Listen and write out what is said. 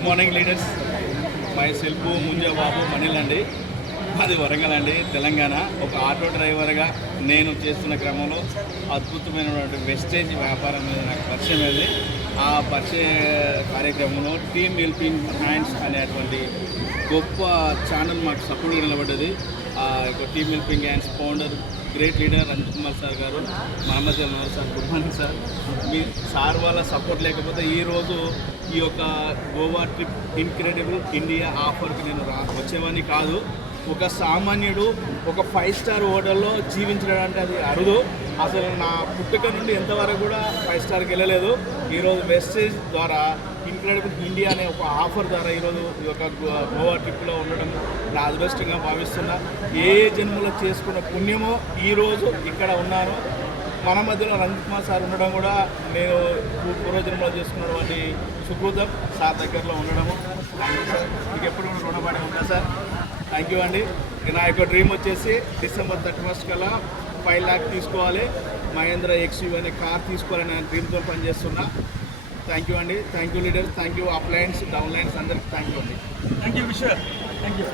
Good morning leaders. Myself Munja Babu Manil అండి, అది వరంగల్ అండి, తెలంగాణ. ఒక ఆటో డ్రైవర్గా నేను చేస్తున్న క్రమంలో అద్భుతమైనటువంటి వెస్టేజ్ వ్యాపారం మీద నాకు పరిచయం అయింది. ఆ పరిచయ కార్యక్రమంలో టీమ్ హెల్పింగ్ హ్యాండ్స్ అనేటువంటి గొప్ప ఛానల్ మాకు సపోర్ట్గా నిలబడ్డది. Team helping hands founder great leader Ranjith Kumar sir garu, Mohammed Jalnoor sir, good morning sir. మీ సార్ వాళ్ళ సపోర్ట్ లేకపోతే ఈరోజు ఈ యొక్క గోవా ట్రిప్ ఇన్క్రెడిబుల్ ఇండియా ఆఫర్కి నేను వచ్చేవాడిని కాదు. ఒక సామాన్యుడు ఒక 5 స్టార్ హోటల్లో జీవించడం అంటే అది అరుదు. అసలు నా పుట్టుక నుండి ఎంతవరకు కూడా 5 స్టార్కి వెళ్ళలేదు. ఈరోజు వెస్టేజ్ ద్వారా ఇన్క్రెడిబుల్ ఇండియా అనే ఒక ఆఫర్ ద్వారా ఈరోజు ఈ యొక్క గోవా ట్రిప్లో ఉండడం నా అదృష్టంగా భావిస్తున్నా. ఏ జన్మలో చేసుకున్న పుణ్యమో ఈరోజు ఇక్కడ ఉన్నాను. మన మధ్యలో రంజిత్ కుమార్ సార్ ఉండడం కూడా నేను పూర్వజన్మలో చేసుకున్నటువంటి సుకృతం. సార్ దగ్గరలో ఉండడము సార్ మీకు ఎప్పుడు రుణపడి ఉంటా సార్. థ్యాంక్ యూ అండి. నా యొక్క డ్రీమ్ వచ్చేసి డిసెంబర్ 31 కల్లా 5 lakhs తీసుకోవాలి, మహేంద్ర XUV అనే కార్ తీసుకోవాలని నేను డ్రీమ్తో పనిచేస్తున్నా. థ్యాంక్ యూ అండి. Thank you leaders, thank you up lines down lines అందరికి థ్యాంక్ యూ అండి. థ్యాంక్ యూ విశ్వ, థ్యాంక్ యూ.